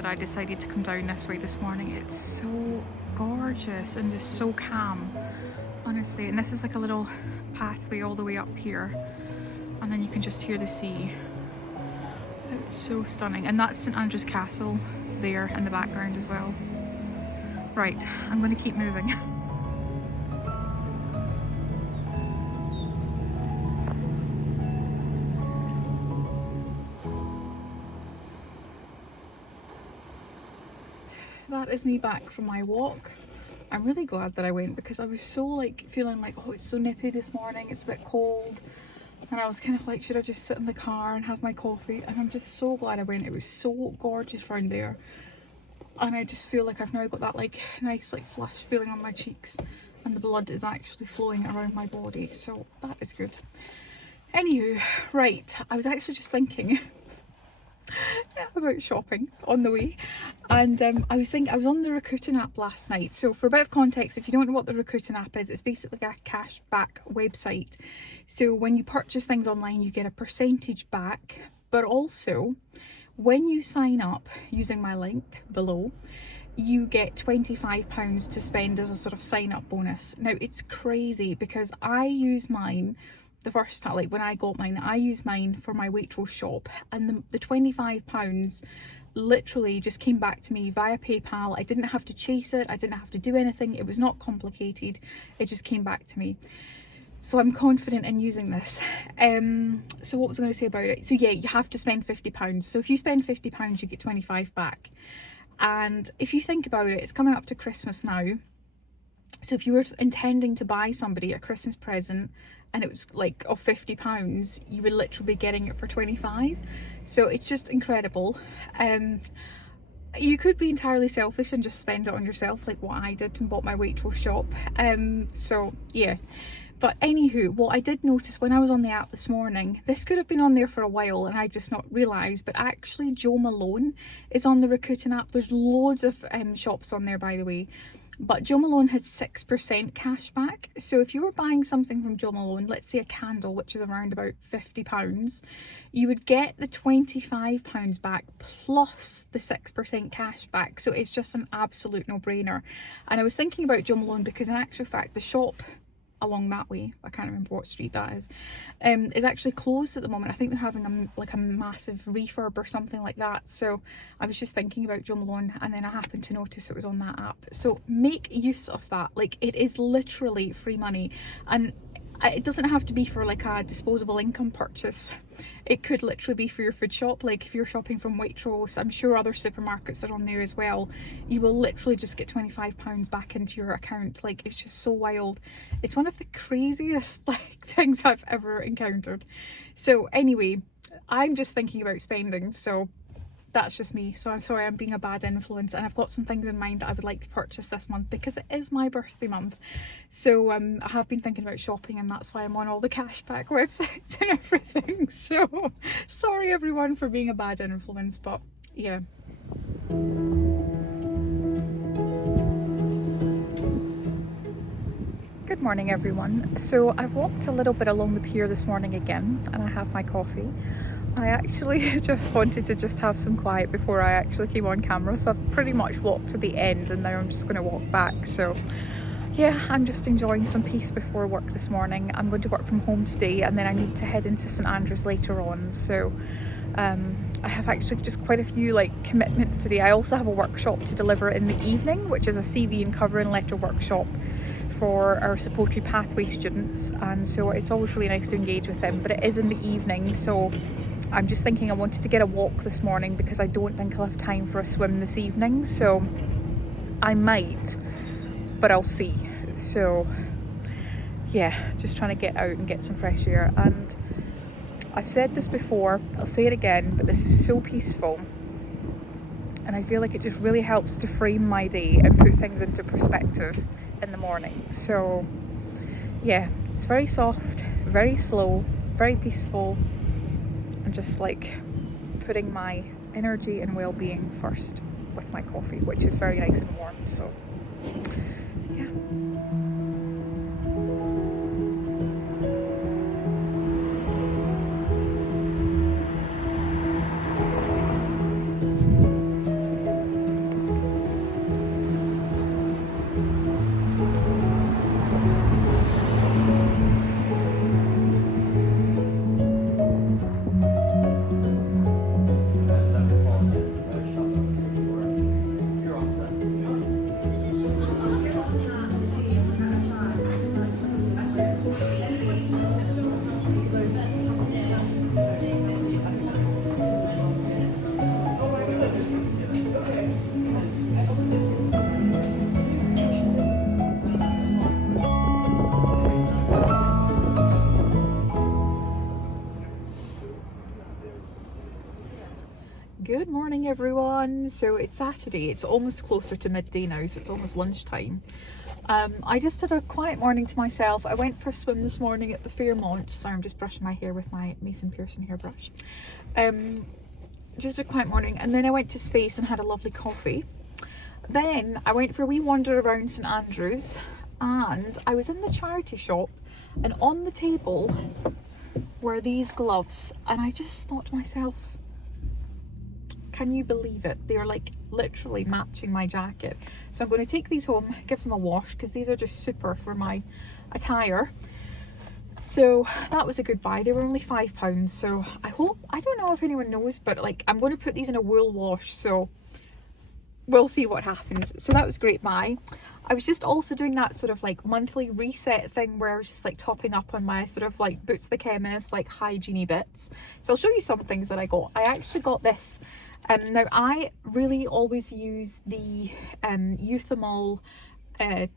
that I decided to come down this way this morning. It's so gorgeous and just so calm, honestly. And this is like a little pathway all the way up here, and then you can just hear the sea. It's so stunning. And that's St Andrews Castle there in the background as well. Right, I'm going to keep moving. That is me back from my walk. I'm really glad that I went because I was so like feeling like, oh, it's so nippy this morning, it's a bit cold, and I was kind of like, should I just sit in the car and have my coffee? And I'm just so glad I went. It was so gorgeous around there, and I just feel like I've now got that like nice like flush feeling on my cheeks, and the blood is actually flowing around my body, so that is good. Anywho, right, I was actually just thinking about shopping on the way, and I was on the Rakuten app last night. So for a bit of context, if you don't know what the Rakuten app is, it's basically a cashback website. So when you purchase things online, you get a percentage back, but also when you sign up using my link below, you get £25 to spend as a sort of sign up bonus. Now it's crazy because I use mine the first time, like when I got mine, I used mine for my Waitrose shop, and the £25 literally just came back to me via PayPal. I didn't have to chase it, I didn't have to do anything, it was not complicated, it just came back to me. So I'm confident in using this. So what was I going to say about it? So yeah, you have to spend £50. So if you spend £50, you get 25 back. And if you think about it, it's coming up to Christmas now. So if you were intending to buy somebody a Christmas present and it was like of £50, you would literally be getting it for 25. So it's just incredible. You could be entirely selfish and just spend it on yourself, like what I did and bought my Waitrose shop. So yeah. But anywho, what I did notice when I was on the app this morning, this could have been on there for a while and I just not realised, but actually Jo Malone is on the Rakuten app. There's loads of shops on there, by the way. But Jo Malone had 6% cash back. So if you were buying something from Jo Malone, let's say a candle, which is around about £50, you would get the £25 back plus the 6% cash back. So it's just an absolute no-brainer. And I was thinking about Jo Malone because in actual fact, the shop along that way, I can't remember what street that is actually closed at the moment. I think they're having a massive refurb or something like that. So I was just thinking about Jo Malone, and then I happened to notice it was on that app. So make use of that. Like, it is literally free money, and it doesn't have to be for like a disposable income purchase. It could literally be for your food shop. Like if you're shopping from Waitrose, I'm sure other supermarkets are on there as well. You will literally just get £25 back into your account. Like, it's just so wild. It's one of the craziest like things I've ever encountered. So anyway, I'm just thinking about spending, so that's just me. So I'm sorry I'm being a bad influence, and I've got some things in mind that I would like to purchase this month because it is my birthday month. So I have been thinking about shopping, and that's why I'm on all the cashback websites and everything. So sorry everyone for being a bad influence, but yeah. Good morning everyone. So I've walked a little bit along the pier this morning again, and I have my coffee. I actually just wanted to just have some quiet before I actually came on camera, so I've pretty much walked to the end and now I'm just going to walk back. So yeah, I'm just enjoying some peace before work this morning. I'm going to work from home today, and then I need to head into St Andrews later on. So I have actually just quite a few like commitments today. I also have a workshop to deliver in the evening, which is a CV and cover and letter workshop for our supported pathway students, and so it's always really nice to engage with them, but it is in the evening. So I'm just thinking I wanted to get a walk this morning because I don't think I'll have time for a swim this evening. So I might, but I'll see. So yeah, just trying to get out and get some fresh air. And I've said this before, I'll say it again, but this is so peaceful, and I feel like it just really helps to frame my day and put things into perspective in the morning. So yeah, it's very soft, very slow, very peaceful, and just like putting my energy and well-being first with my coffee, which is very nice and warm. So yeah. Good morning everyone. So it's Saturday, it's almost closer to midday now, so it's almost lunchtime. I just had a quiet morning to myself. I went for a swim this morning at the Fairmont. Sorry, I'm just brushing my hair with my Mason Pearson hairbrush. Just a quiet morning, and then I went to Space and had a lovely coffee. Then I went for a wee wander around St Andrews, and I was in the charity shop, and on the table were these gloves, and I just thought to myself, can you believe it? They're like literally matching my jacket. So I'm going to take these home, give them a wash, because these are just super for my attire. So that was a good buy. They were only £5. So I don't know if anyone knows, but like I'm going to put these in a wool wash, so we'll see what happens. So that was a great buy. I was just also doing that sort of like monthly reset thing where I was just like topping up on my sort of like Boots the Chemist, like hygiene bits. So I'll show you some things that I got. I actually got this. Now I really always use the Euthamol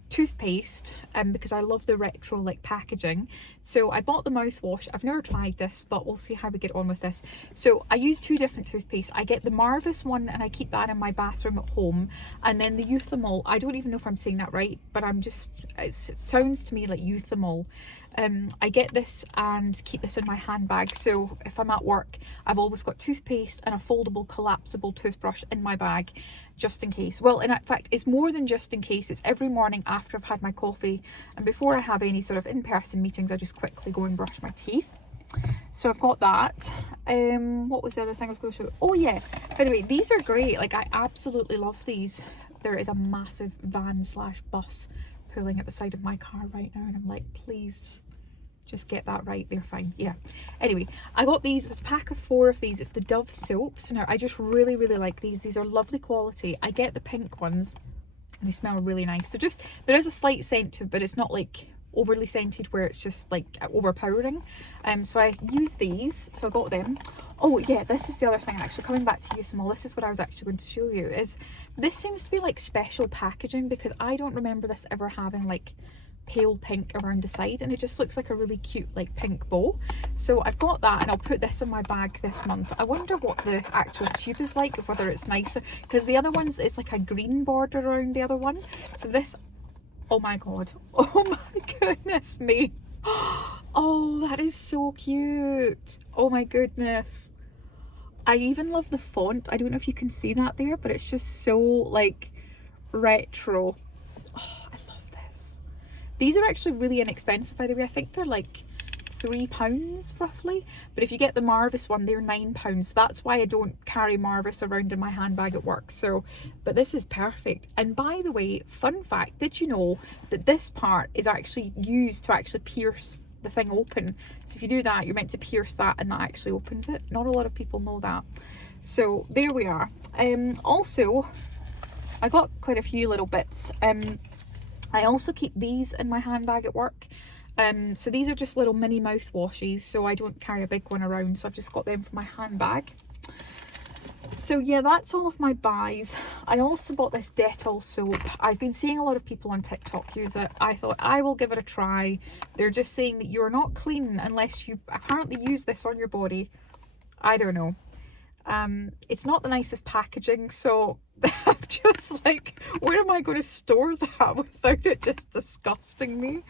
toothpaste because I love the retro like packaging. So I bought the mouthwash. I've never tried this, but we'll see how we get on with this. So I use two different toothpastes. I get the Marvis one and I keep that in my bathroom at home, and then the Euthamol, I don't even know if I'm saying that right, but it sounds to me like Euthamol. I get this and keep this in my handbag, so if I'm at work I've always got toothpaste and a foldable collapsible toothbrush in my bag just in case. Well, in fact it's more than just in case. It's every morning after I've had my coffee and before I have any sort of in-person meetings. I just quickly go and brush my teeth. So I've got that. What was the other thing I was going to show you? Oh yeah, by the way, these are great. Like I absolutely love these. There is a massive van / bus pulling at the side of my car right now, and I'm like, please just get that right. They're fine. Yeah, anyway, I got these. It's a pack of 4 of these. It's the Dove soaps. Now I just really like these are lovely quality. I get the pink ones and they smell really nice. There is a slight scent to it, but it's not like overly scented where it's just like overpowering. So I use these, so I got them. Oh yeah, this is the other thing actually, coming back to Euthamol, this is what I was actually going to show you. Is this seems to be like special packaging, because I don't remember this ever having like pale pink around the side, and it just looks like a really cute like pink bow. So I've got that, and I'll put this in my bag this month. I wonder what the actual tube is like, whether it's nicer, because the other ones, it's like a green border around the other one. So this, oh my god, oh my goodness me, oh that is so cute, oh my goodness. I even love the font. I don't know if you can see that there, but it's just so like retro. Oh, I love this. These are actually really inexpensive, by the way. I think they're like £3 roughly, but if you get the Marvis one, they're £9. That's why I don't carry Marvis around in my handbag at work. So, but this is perfect. And by the way, fun fact, did you know that this part is actually used to actually pierce the thing open? So if you do that, you're meant to pierce that and that actually opens it. Not a lot of people know that. So there we are. Also, I got quite a few little bits. I also keep these in my handbag at work. So these are just little mini mouthwashes, so I don't carry a big one around, so I've just got them for my handbag. So yeah, that's all of my buys. I also bought this Dettol soap. I've been seeing a lot of people on TikTok use it. I thought I will give it a try. They're just saying that you're not clean unless you apparently use this on your body. I don't know. It's not the nicest packaging, so I'm just like, where am I going to store that without it just disgusting me?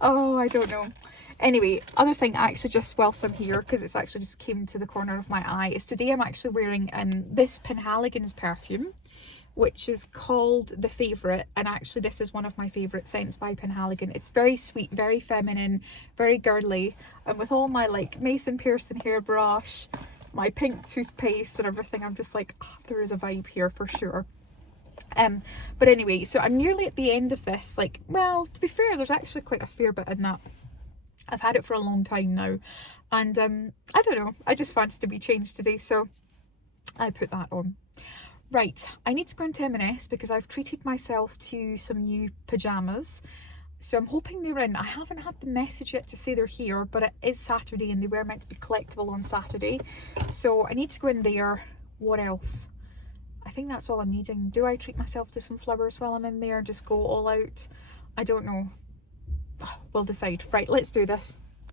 Oh, I don't know. Anyway, other thing actually, just whilst I'm here, because it's actually just came to the corner of my eye, is today I'm actually wearing this Penhaligon's perfume, which is called The Favourite, and actually this is one of my favourite scents by Penhaligon. It's very sweet, very feminine, very girly, and with all my like Mason Pearson hairbrush, my pink toothpaste and everything, I'm just like, oh, there is a vibe here for sure. But anyway, so I'm nearly at the end of this. Like, well, to be fair, there's actually quite a fair bit in that. I've had it for a long time now, and I don't know, I just fancied to be changed today, so I put that on. Right, I need to go into M&S because I've treated myself to some new pyjamas, so I'm hoping they're in. I haven't had the message yet to say they're here, but it is Saturday and they were meant to be collectible on Saturday, so I need to go in there. What else? I think that's all I'm needing. Do I treat myself to some flowers while I'm in there and just go all out? I don't know. We'll decide. Right, let's do this.